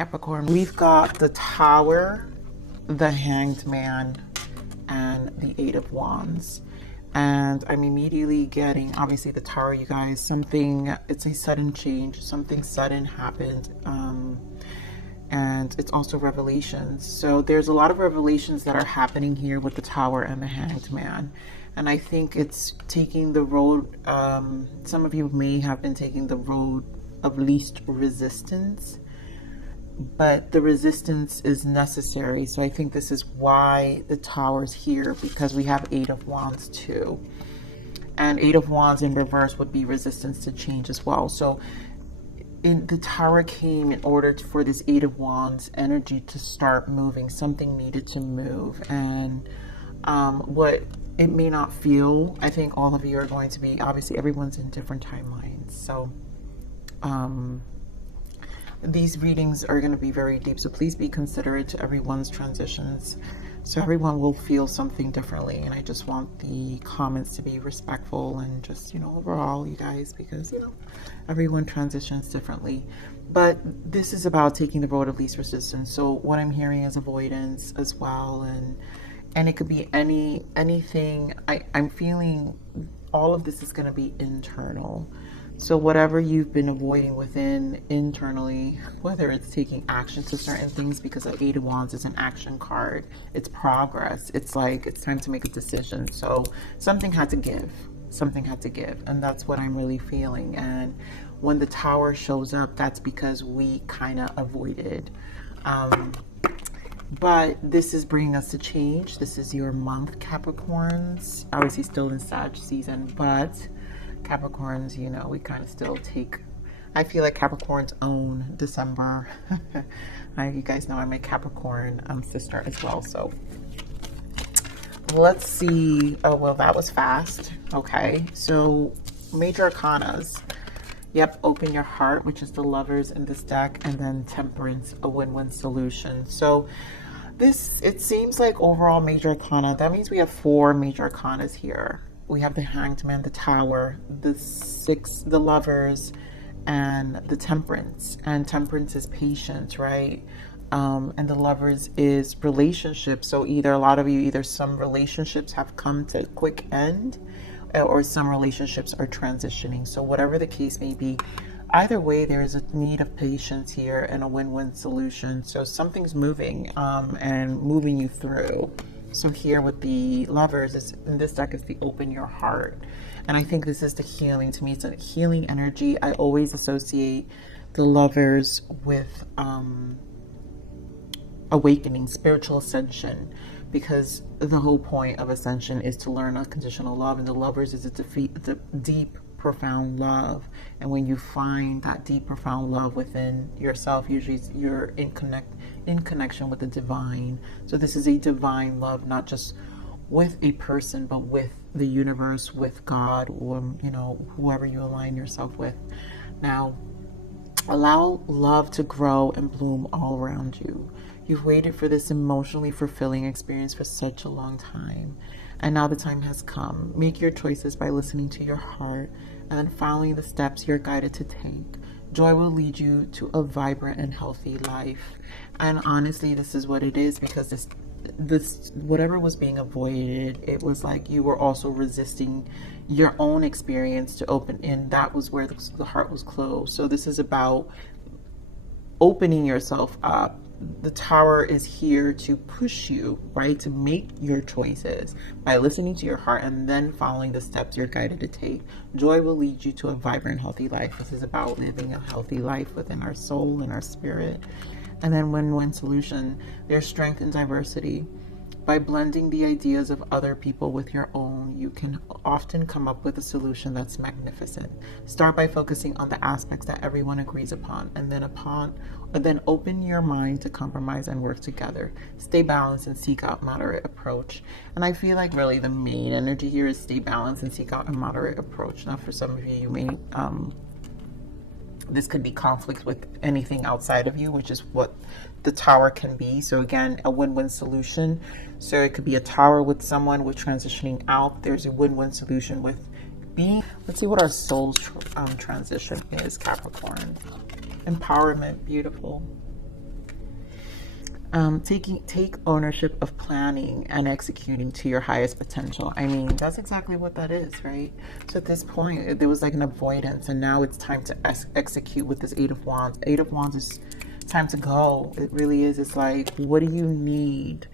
Capricorn. We've got the Tower, the Hanged Man, and the Eight of Wands. And I'm immediately getting, obviously, the Tower, you guys, something, it's a sudden change, something sudden happened. And it's also revelations. So there's a lot of revelations that are happening here with the Tower and the Hanged Man. And I think it's taking the road, some of you may have been taking the road of least resistance, but the resistance is necessary. So I think this is why the Tower's here, because we have Eight of Wands too. And Eight of Wands in reverse would be resistance to change as well. So the Tower came in order for this Eight of Wands energy to start moving. Something needed to move. And what it may not feel, I think all of you are going to be, obviously everyone's in different timelines. So these readings are going to be very deep. So please be considerate to everyone's transitions. So everyone will feel something differently. And I just want the comments to be respectful and just, you know, overall, you guys, because, you know, everyone transitions differently. But this is about taking the road of least resistance. So what I'm hearing is avoidance as well. And it could be anything. I'm feeling all of this is going to be internal. So whatever you've been avoiding within internally, whether it's taking action to certain things, because the Eight of Wands is an action card, it's progress. It's like, it's time to make a decision. So something had to give, and that's what I'm really feeling. And when the Tower shows up, that's because we kind of avoided. But this is bringing us to change. This is your month, Capricorns. Obviously still in Sag season, but Capricorns, you know, we kind of still take, I feel like Capricorns own December. You guys know I'm a Capricorn sister as well. So let's see. Oh, well, that was fast. Okay. So major arcanas. Yep. Open your heart, which is the Lovers in this deck. And then Temperance, a win-win solution. So this, it seems like overall major arcana. That means we have 4 major arcanas here. We have the Hanged Man, the Tower, the Lovers, and the Temperance. And Temperance is patience, right? And the Lovers is relationships. So either a lot of you, either some relationships have come to a quick end, or some relationships are transitioning. So whatever the case may be, either way, there is a need of patience here and a win-win solution. So something's moving and moving you through. So here with the Lovers, in this deck is the open your heart. And I think this is the healing. To me, it's a healing energy. I always associate the Lovers with awakening, spiritual ascension, because the whole point of ascension is to learn unconditional love. And the Lovers is the deep, profound love. And when you find that deep, profound love within yourself, usually you're in connection with the divine. So this is a divine love, not just with a person, but with the universe, with God, or, you know, whoever you align yourself with. Now, allow love to grow and bloom all around you. You've waited for this emotionally fulfilling experience for such a long time, and now the time has come. Make your choices by listening to your heart and then following the steps you're guided to take. Joy will lead you to a vibrant and healthy life. And honestly, this is what it is, because this whatever was being avoided, it was like you were also resisting your own experience to open in. That was where the heart was closed. So this is about opening yourself up. The Tower is here to push you, right, to make your choices by listening to your heart and then following the steps you're guided to take. Joy will lead you to a vibrant, healthy life. This is about living a healthy life within our soul and our spirit. And then win-win solution. There's strength in diversity. By blending the ideas of other people with your own, you can often come up with a solution that's magnificent. Start by focusing on the aspects that everyone agrees upon, and then open your mind to compromise and work together. Stay balanced and seek out moderate approach. And I feel like really the main energy here is stay balanced and seek out a moderate approach. Now, for some of you, you may this could be conflict with anything outside of you, which is what the Tower can be. So again, a win-win solution. So it could be a Tower with someone with transitioning out. There's a win-win solution with being. Let's see what our soul's transition is, Capricorn. Empowerment, beautiful. Take ownership of planning and executing to your highest potential. I mean, that's exactly what that is, right? So at this point, there was like an avoidance, and now it's time to execute with this Eight of Wands. Eight of Wands is time to go. It really is. It's like, what do you need?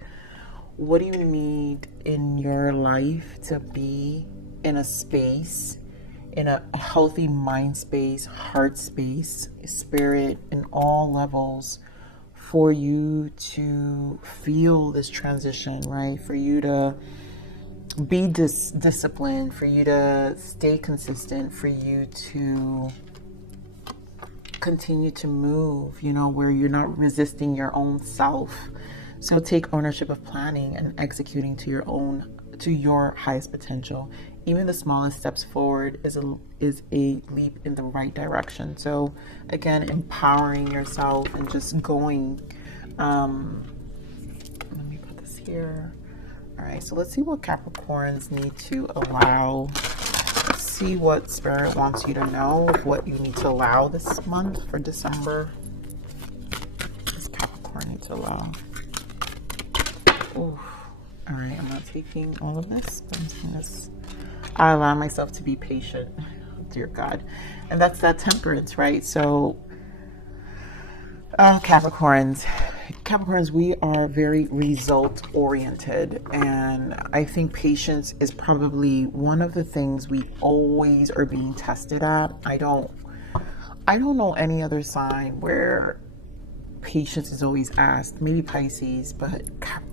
What do you need in your life to be in a space, in a healthy mind space, heart space, spirit, in all levels, for you to feel this transition, right? For you to be disciplined, for you to stay consistent, for you to continue to move, you know, where you're not resisting your own self. So take ownership of planning and executing to your highest potential. Even the smallest steps forward is a leap in the right direction. So again, empowering yourself and just going. Let me put this here. All right, so let's see what Capricorns need to allow. Let's see what Spirit wants you to know, what you need to allow this month for December. What does Capricorn need to allow? Oof. All right, I'm not taking all of this, but I'm taking this. I allow myself to be patient, dear God. And that's that temperance, right? So, Capricorns, we are very result oriented. And I think patience is probably one of the things we always are being tested at. I don't know any other sign where patience is always asked. Maybe Pisces, but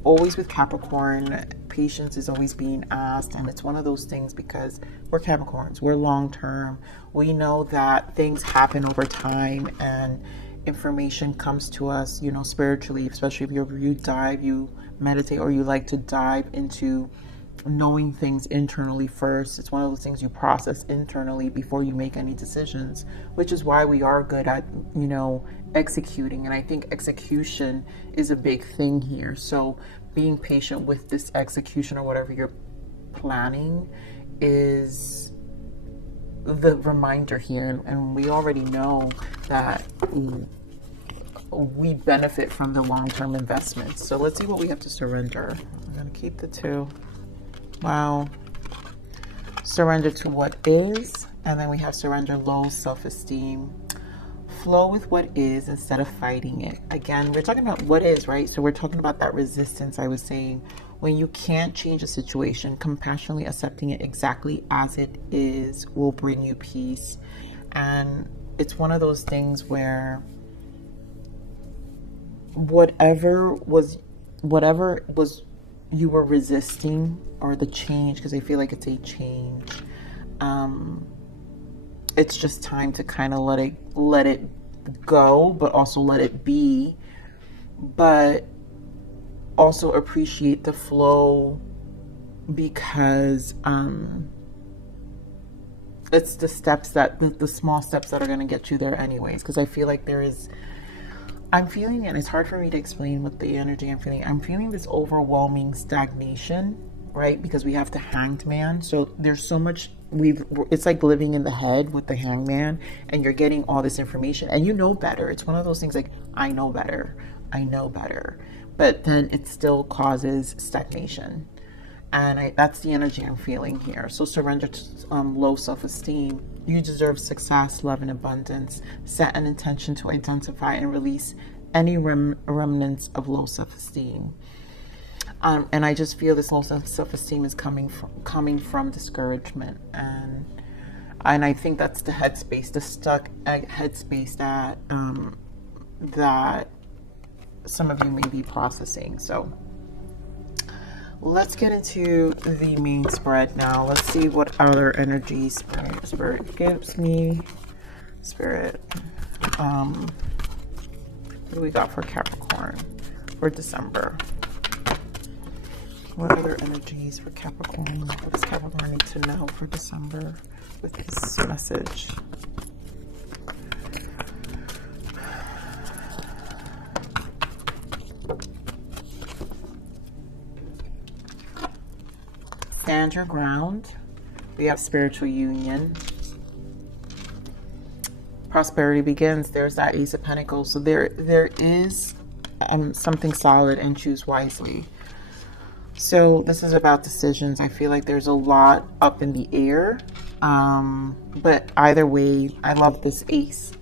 always with Capricorn, patience is always being asked. And it's one of those things because we're Capricorns, we're long term. We know that things happen over time and information comes to us, you know, spiritually, especially if you meditate, or you like to dive into knowing things internally first. It's one of those things you process internally before you make any decisions, which is why we are good at, you know, executing. And I think execution is a big thing here. So being patient with this execution or whatever you're planning is the reminder here. And we already know that we benefit from the long-term investments. So let's see what we have to surrender. I'm going to keep the 2. Wow. Surrender to what is. And then we have surrender low self-esteem. Flow with what is instead of fighting it. Again, we're talking about what is, right? So we're talking about that resistance I was saying. When you can't change a situation, compassionately accepting it exactly as it is will bring you peace. And it's one of those things where whatever was you were resisting, or the change, because I feel like it's a change, it's just time to kind of let it go, but also let it be, but also appreciate the flow, because it's the steps that the small steps that are going to get you there anyways. Because I feel like I'm feeling, and it's hard for me to explain what the energy I'm feeling this overwhelming stagnation, right? Because we have the Hanged Man. So there's so much, it's like living in the head with the Hanged Man, and you're getting all this information and you know better. It's one of those things like, I know better, but then it still causes stagnation. And that's the energy I'm feeling here. So surrender to low self-esteem. You deserve success, love, and abundance. Set an intention to identify and release any remnants of low self-esteem. And I just feel this low self-esteem is coming from discouragement. And I think that's the headspace, the stuck headspace that some of you may be processing. So let's get into the main spread now. Let's see what other energy Spirit gives me. Spirit, what do we got for Capricorn for December? What other energies for Capricorn? What does Capricorn need to know for December with this message? Stand your ground. We have spiritual union. Prosperity begins. There's that Ace of Pentacles. So there is something solid and choose wisely. So this is about decisions. I feel like there's a lot up in the air. But either way, I love this ace.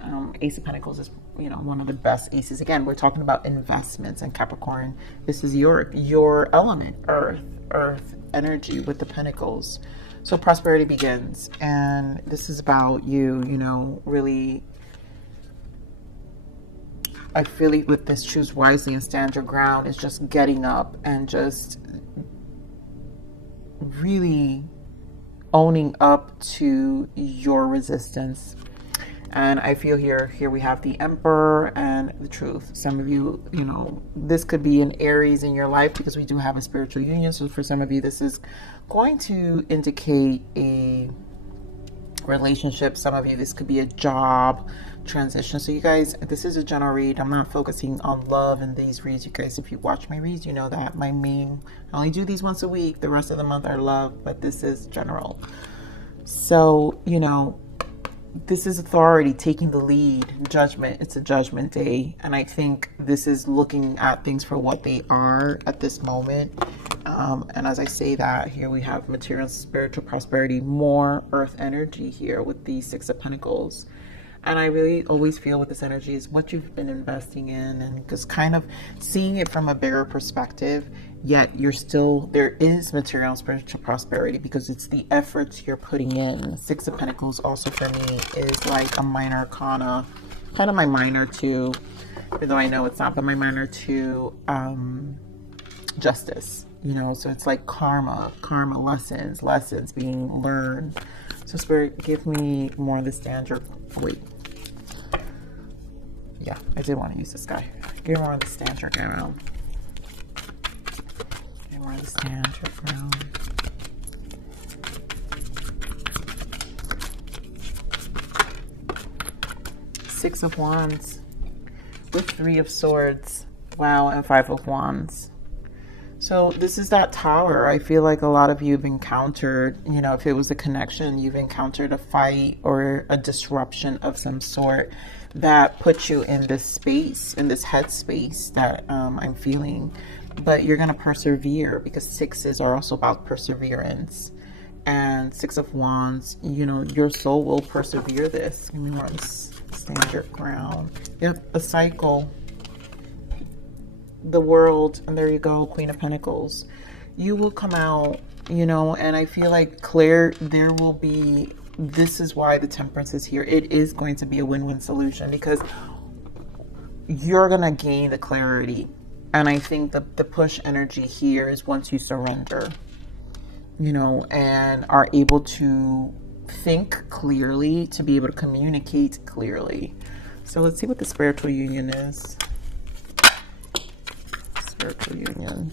Ace of Pentacles is, you know, one of the best aces. Again, we're talking about investments, and Capricorn, this is your element, earth energy with the pentacles. So prosperity begins, and this is about you, you know, really. I feel like with this choose wisely and stand your ground is just getting up and just really owning up to your resistance. And I feel here we have the Emperor and the Truth. Some of you, you know, this could be an Aries in your life because we do have a spiritual union. So for some of you, this is going to indicate a relationship. Some of you, this could be a job transition. So you guys, this is a general read. I'm not focusing on love in these reads. You guys, if you watch my reads, you know that I only do these once a week. The rest of the month are love, but this is general. So, you know, this is authority taking the lead. Judgment. It's a judgment day. And I think this is looking at things for what they are at this moment. And as I say that, here we have material, spiritual prosperity, more earth energy here with the Six of Pentacles. And I really always feel with this energy is what you've been investing in, and just kind of seeing it from a bigger perspective, yet you're still, there is material and spiritual prosperity because it's the efforts you're putting in. Six of Pentacles also for me is like a minor arcana, kind of my minor to, even though I know it's not, but my minor to justice, you know, so it's like karma lessons being learned. So Spirit, give me more of the standard. Wait. Yeah, I did want to use this guy. Give me more of the stand your ground. Give me more of the stand your ground. Six of Wands with Three of Swords. Wow, and Five of Wands. So this is that Tower. I feel like a lot of you have encountered, you know, if it was a connection, you've encountered a fight or a disruption of some sort that puts you in this space, in this headspace that I'm feeling. But you're going to persevere because sixes are also about perseverance. And Six of Wands, you know, your soul will persevere this. Give me more of this. Stand your ground. Yep, a cycle. The World, and there you go, Queen of Pentacles. You will come out, you know, and I feel like there will be, this is why the Temperance is here. It is going to be a win-win solution because you're going to gain the clarity. And I think the push energy here is once you surrender, you know, and are able to think clearly, to be able to communicate clearly. So let's see what the spiritual union is. Spiritual union.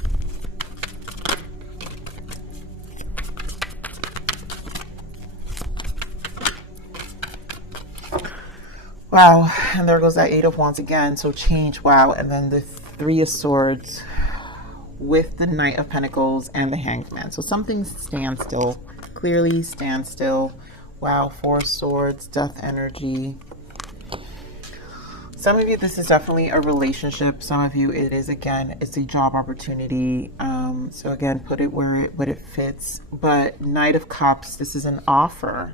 Wow, and there goes that Eight of Wands again. So change, wow, and then the Three of Swords with the Knight of Pentacles and the Hanged Man. So something stands still, clearly stand still. Wow, Four of Swords, death energy. Some of you, this is definitely a relationship. Some of you, it is, again, it's a job opportunity. So again, put it where it fits. But Knight of Cups, this is an offer.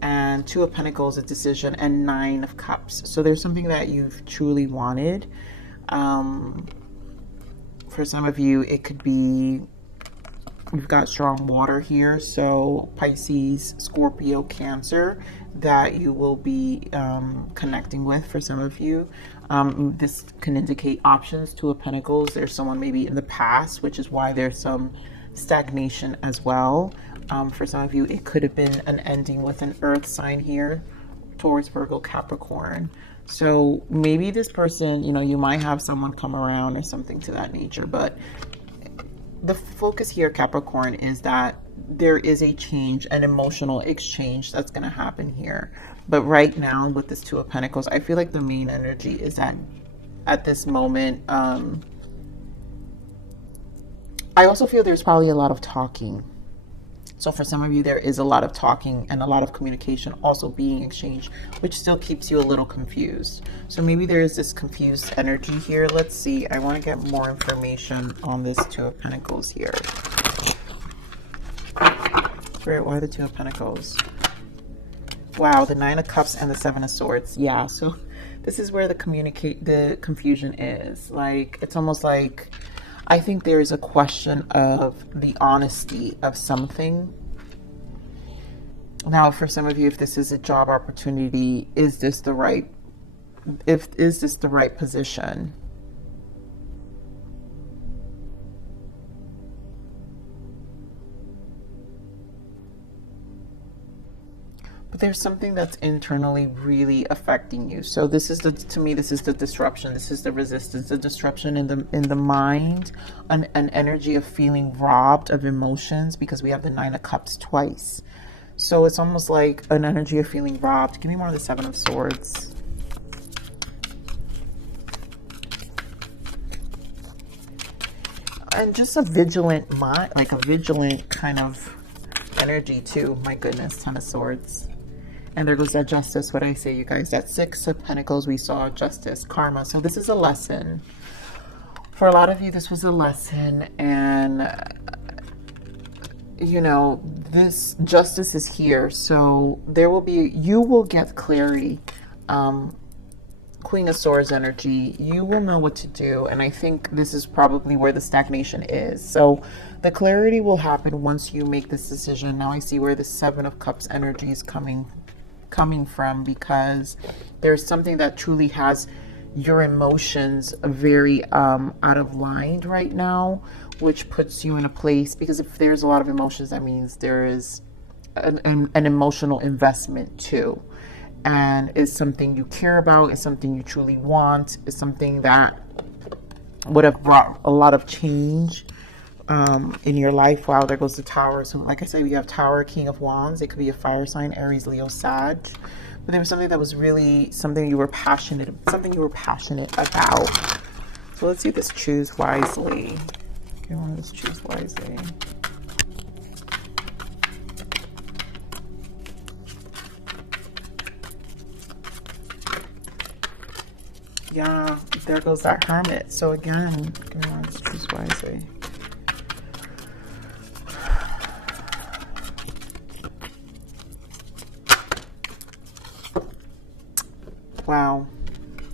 And Two of Pentacles, a decision, and Nine of Cups. So there's something that you've truly wanted. For some of you, it could be, we've got strong water here. So Pisces, Scorpio, Cancer, that you will be connecting with for some of you. This can indicate options. Two of Pentacles, there's someone maybe in the past, which is why there's some stagnation as well. For some of you, it could have been an ending with an earth sign here, Taurus, Virgo, Capricorn. So maybe this person, you know, you might have someone come around or something to that nature, but the focus here, Capricorn, is that there is a change, an emotional exchange that's going to happen here. But right now with this Two of Pentacles, I feel like the main energy is that at this moment, I also feel there's probably a lot of talking. So for some of you, there is a lot of talking and a lot of communication also being exchanged, which still keeps you a little confused. So maybe there is this confused energy here. Let's see. I want to get more information on this Two of Pentacles here. Spirit, why the Two of Pentacles? Wow, the Nine of Cups and the Seven of Swords. Yeah, so this is where the confusion is. Like, it's almost like, I think there is a question of the honesty of something. Now, for some of you, if this is a job opportunity, is this the right position? But there's something that's internally really affecting you. So this is to me, this is the disruption. This is the resistance, the disruption in the mind, an energy of feeling robbed of emotions, because we have the Nine of Cups twice. So it's almost like an energy of feeling robbed. Give me more of the Seven of Swords. And just a vigilant mind, like a vigilant kind of energy too. My goodness, Ten of Swords. And there goes that Justice. What I say, you guys, that Six of Pentacles, we saw Justice, karma. So this is a lesson. For a lot of you, this was a lesson. And, you know, this justice is here. So there will be, you will get clarity. Queen of Swords energy, you will know what to do. And I think this is probably where the stagnation is. So the clarity will happen once you make this decision. Now I see where the Seven of Cups energy is coming from, because there's something that truly has your emotions very out of line right now, which puts you in a place, because if there's a lot of emotions, that means there is an emotional investment too, and it's something you care about, it's something you truly want, it's something that would have brought a lot of change in your life. Wow, there goes the Tower. So like I said, we have Tower, King of Wands. It could be a fire sign, Aries, Leo, Sag. But there was something that was really something you were passionate about. So let's see this choose wisely. You want this choose wisely. Yeah, there goes that Hermit. So again, you want this choose wisely. Wow.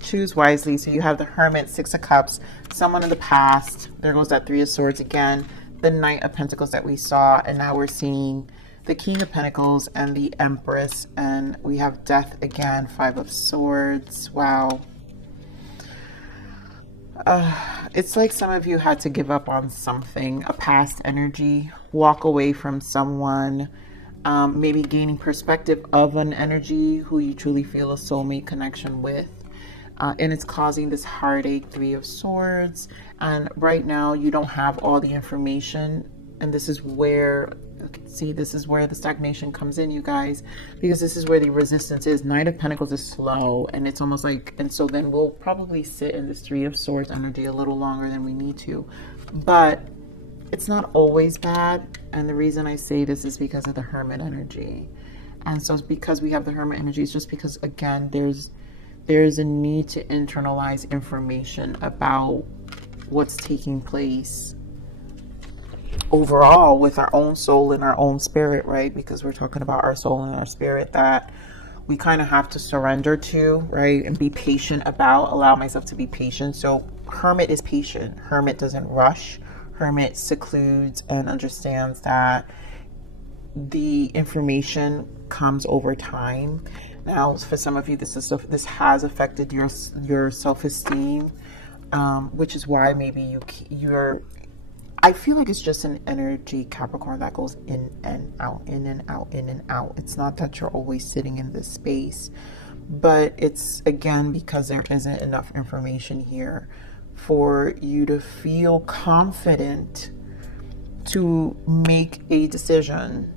Choose wisely. So you have the Hermit, Six of Cups, someone in the past. There goes that Three of Swords again. The Knight of Pentacles that we saw. And now we're seeing the King of Pentacles and the Empress. And we have Death again. Five of Swords. Wow. It's like some of you had to give up on something, a past energy, walk away from someone. Maybe gaining perspective of an energy who you truly feel a soulmate connection with. And it's causing this heartache, Three of Swords. And right now you don't have all the information. And this is where, see, this is where the stagnation comes in, you guys. Because this is where the resistance is. Knight of Pentacles is slow. And it's almost like, and so then we'll probably sit in this Three of Swords energy a little longer than we need to. But it's not always bad. And the reason I say this is because of the Hermit energy. And so it's because we have the Hermit energy, it's just because, again, there's a need to internalize information about what's taking place overall with our own soul and our own spirit, right? Because we're talking about our soul and our spirit that we kind of have to surrender to, right? And be patient about, allow myself to be patient. So Hermit is patient. Hermit doesn't rush. Hermit secludes and understands that the information comes over time. Now, for some of you, this has affected your self-esteem, which is why maybe you're. I feel like it's just an energy, Capricorn, that goes in and out, in and out, in and out. It's not that you're always sitting in this space, but it's again because there isn't enough information here for you to feel confident to make a decision.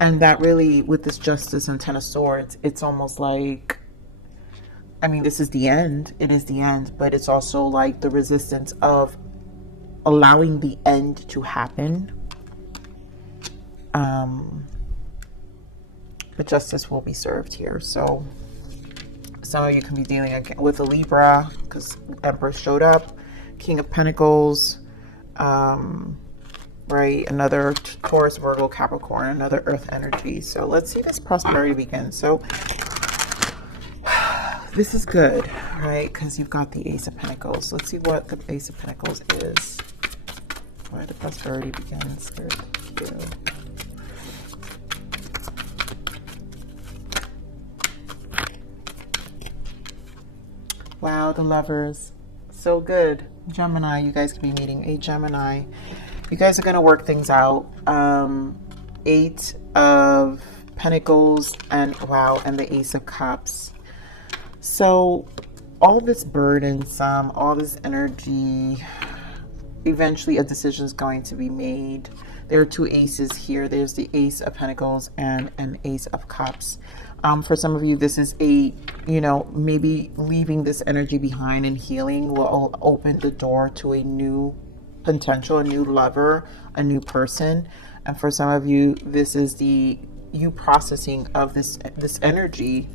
And that really, with this Justice and Ten of Swords, it's almost like, I mean, this is the end. It is the end, but it's also like the resistance of allowing the end to happen. But justice will be served here. So some of you can be dealing again with a Libra, because Empress showed up. King of Pentacles, right? Another Taurus, Virgo, Capricorn, another earth energy. So let's see this prosperity begin. So this is good, right? Because you've got the Ace of Pentacles. Let's see what the Ace of Pentacles is. Where the prosperity begins. Wow, the Lovers. So good. Gemini, you guys could be meeting a Gemini. You guys are going to work things out. 8 of Pentacles and wow, and the Ace of Cups. So all this burdensome, all this energy, eventually a decision is going to be made. There are 2 aces here. There's the Ace of Pentacles and an Ace of Cups. For some of you, this is a, you know, maybe leaving this energy behind and healing will open the door to a new potential, a new lover, a new person. And for some of you, this is the you processing of this energy,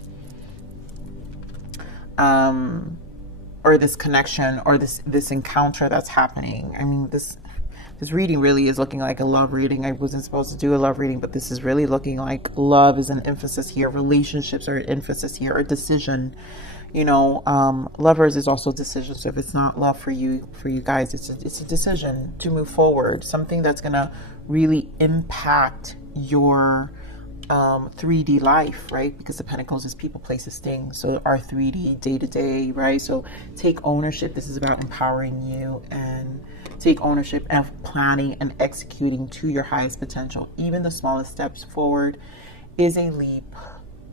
or this connection, or this encounter that's happening. I mean, this reading really is looking like a love reading. I wasn't supposed to do a love reading, but this is really looking like love is an emphasis here. Relationships are an emphasis here, or decision. You know, Lovers is also decision. So if it's not love for you guys, it's a decision to move forward. Something that's gonna really impact your 3D life, right? Because the Pentacles is people, places, things. So our 3D day to day, right? So take ownership. This is about empowering you, and take ownership of planning and executing to your highest potential. Even the smallest steps forward is a leap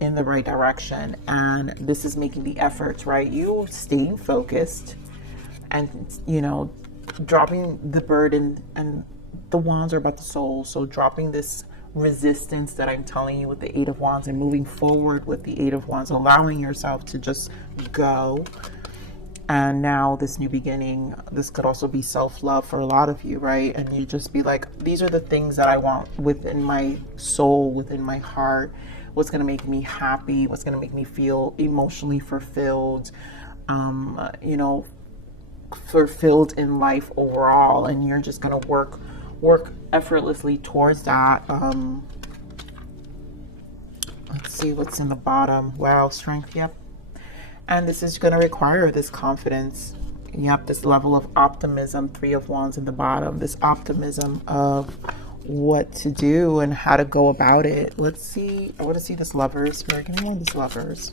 in the right direction. And this is making the efforts, right? You staying focused and, you know, dropping the burden, and the wands are about the soul. So dropping this resistance that I'm telling you with the 8 of Wands and moving forward with the 8 of Wands, allowing yourself to just go. And now this new beginning, this could also be self-love for a lot of you, right? And you just be like, these are the things that I want within my soul, within my heart. What's going to make me happy? What's going to make me feel emotionally fulfilled? You know, fulfilled in life overall. And you're just going to work effortlessly towards that. Let's see what's in the bottom. Wow, strength. Yep. And this is going to require this confidence. Yep, this level of optimism. 3 of Wands in the bottom. This optimism of what to do and how to go about it. Let's see. I want to see this Lovers. Spirit, give me one of these Lovers.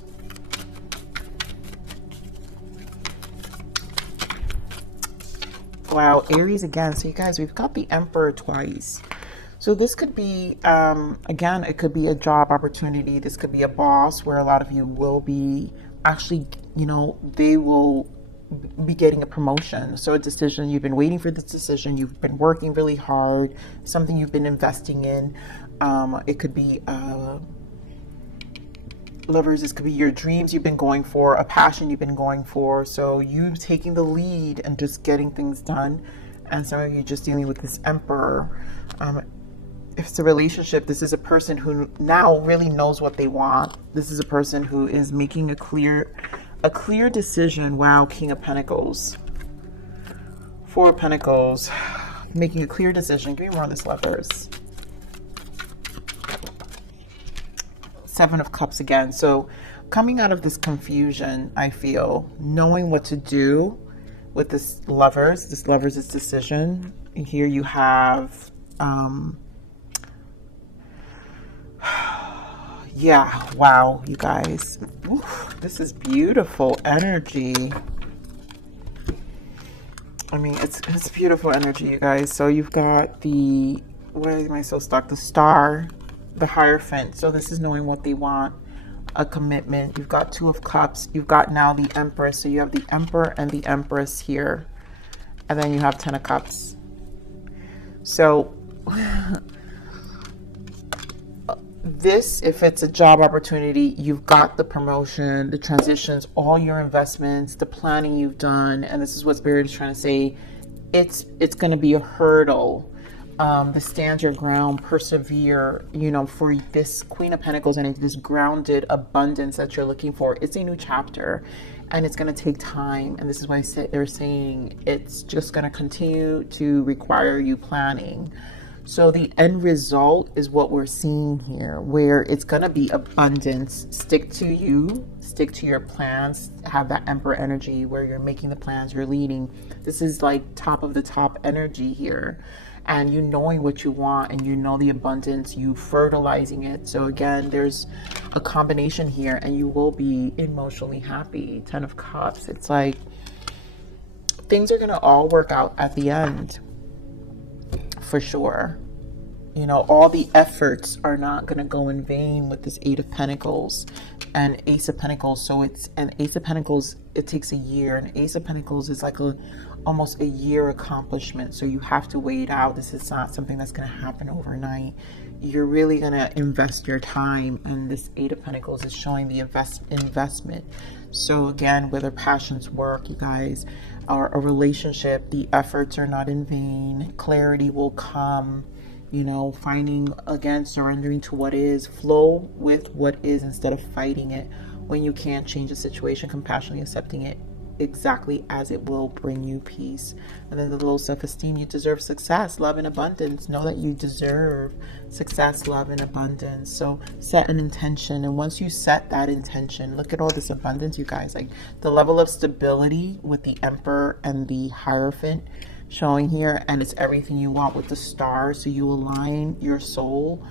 Wow, Aries again. So you guys, we've got the Emperor twice. So this could be, again, it could be a job opportunity. This could be a boss where a lot of you will be actually, you know, they will be getting a promotion. So a decision, you've been waiting for this decision. You've been working really hard, something you've been investing in. It could be, Lovers, this could be your dreams you've been going for, a passion you've been going for. So you taking the lead and just getting things done. And some of you just dealing with this Emperor. If it's a relationship, this is a person who now really knows what they want. This is a person who is making a clear decision. Wow, King of Pentacles. 4 of Pentacles. Making a clear decision. Give me more on this, Lovers. 7 of Cups again. So coming out of this confusion, I feel, knowing what to do with this Lovers. This Lovers is decision. And here you have, yeah, wow, you guys. Oof, this is beautiful energy. I mean, it's beautiful energy, you guys. So you've got the, where am I so stuck? The Star, the Hierophant. So this is knowing what they want, a commitment. You've got 2 of Cups. You've got now the Empress. So you have the Emperor and the Empress here. And then you have 10 of Cups. So this, if it's a job opportunity, you've got the promotion, the transitions, all your investments, the planning you've done. And this is what Spirit is trying to say. It's going to be a hurdle, The stand your ground, persevere, you know, for this Queen of Pentacles and this grounded abundance that you're looking for. It's a new chapter and it's going to take time. And this is why they're saying it's just going to continue to require you planning. So the end result is what we're seeing here, where it's going to be abundance. Stick to you, stick to your plans, have that Emperor energy where you're making the plans, you're leading. This is like top of the top energy here. And you knowing what you want and you know the abundance, you fertilizing it. So again, there's a combination here and you will be emotionally happy. 10 of Cups. It's like things are going to all work out at the end for sure. You know, all the efforts are not going to go in vain with this 8 of Pentacles and Ace of Pentacles. So it's an Ace of Pentacles, it takes a year, and Ace of Pentacles is like almost a year accomplishment. So you have to wait out. This is not something that's going to happen overnight. You're really going to invest your time, and this 8 of Pentacles is showing the investment. So again, whether passions work, you guys, or a relationship, the efforts are not in vain. Clarity will come. You know, finding, again, surrendering to what is, flow with what is instead of fighting it. When you can't change a situation, compassionately accepting it exactly as it will bring you peace. And then the low self-esteem, you deserve success, love, and abundance. Know that you deserve success, love, and abundance. So set an intention. And once you set that intention, look at all this abundance, you guys. Like the level of stability with the Emperor and the Hierophant showing here, and it's everything you want with the stars. So you align your soul.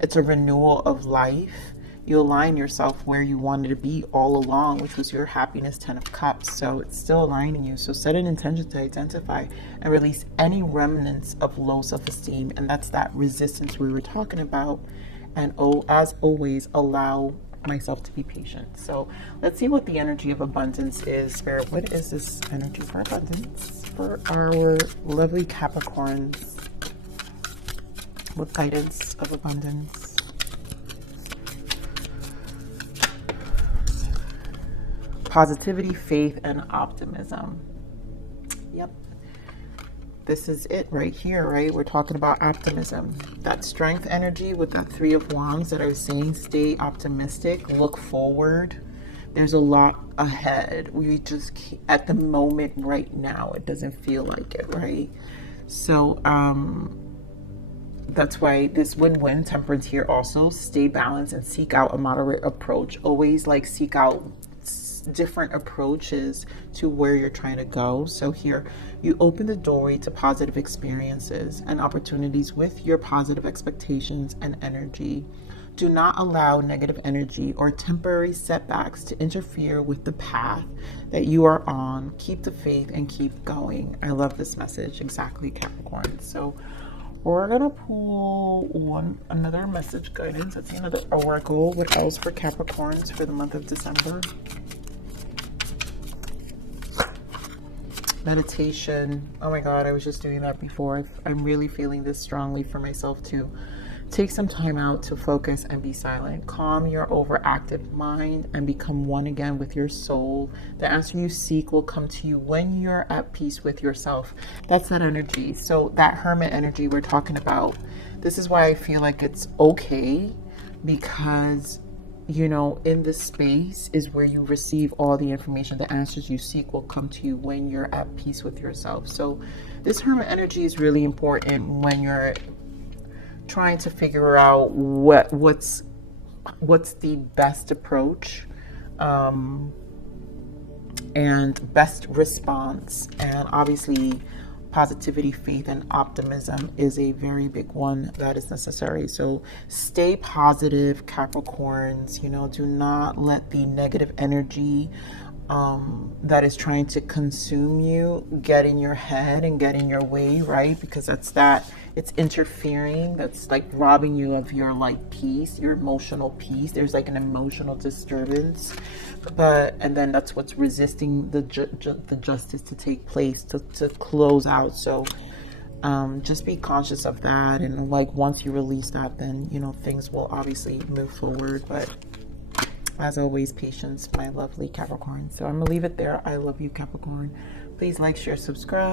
It's a renewal of life. You align yourself where you wanted to be all along, which was your happiness, 10 of Cups. So it's still aligning you. So set an intention to identify and release any remnants of low self-esteem, and that's that resistance we were talking about. And as always, allow myself to be patient. So let's see what the energy of abundance is. Spirit, what is this energy for abundance for our lovely Capricorns? What guidance of abundance? Positivity, faith, and optimism. Yep. This is it right here, right? We're talking about optimism. That strength energy with that 3 of Wands that I was saying, stay optimistic, look forward. There's a lot ahead. We just, at the moment right now, it doesn't feel like it, right? So, that's why this win-win temperance here also. Stay balanced and seek out a moderate approach. Always like seek out different approaches to where you're trying to go. So here you open the doorway to positive experiences and opportunities with your positive expectations and energy. Do not allow negative energy or temporary setbacks to interfere with the path that you are on. Keep the faith and keep going. I love this message. Exactly, Capricorn. So we're gonna pull another message guidance. That's another oracle. What else for Capricorns for the month of December? Meditation. Oh my God, I was just doing that before. I'm really feeling this strongly for myself too. Take some time out to focus and be silent. Calm your overactive mind and become one again with your soul. The answer you seek will come to you when you're at peace with yourself. That's that energy. So that hermit energy we're talking about, this is why I feel like it's okay, because you know, in this space is where you receive all the information. The answers you seek will come to you when you're at peace with yourself. So this hermit energy is really important when you're trying to figure out what's the best approach and best response. And obviously positivity, faith, and optimism is a very big one that is necessary. So stay positive, Capricorns. You know, do not let the negative energy that is trying to consume you get in your head and get in your way, right? Because it's interfering. That's like robbing you of your like peace, your emotional peace. There's like an emotional disturbance, and then that's what's resisting the justice to take place, to close out. So just be conscious of that, and like once you release that, then you know things will obviously move forward. But as always, patience, my lovely Capricorn. So I'm gonna leave it there. I love you, Capricorn. Please like, share, subscribe.